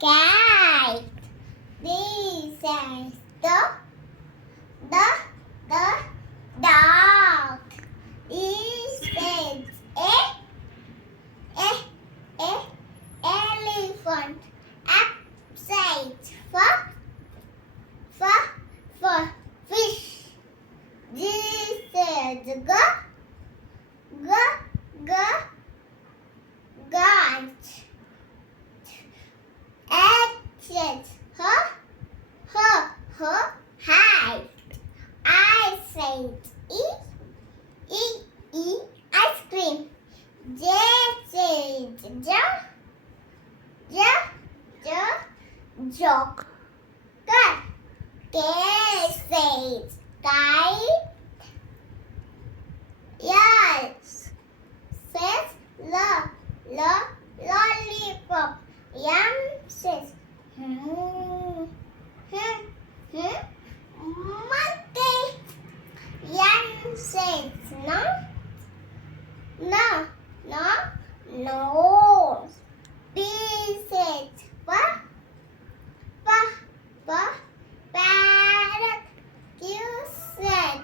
Kite. This is the dog. This is a elephant. Upside for fish. This is g goat. H height. I said ice cream. J says joker. K says kite. Yes says lollipop. Yum says monkey. Yan says no. P says parrot. Q says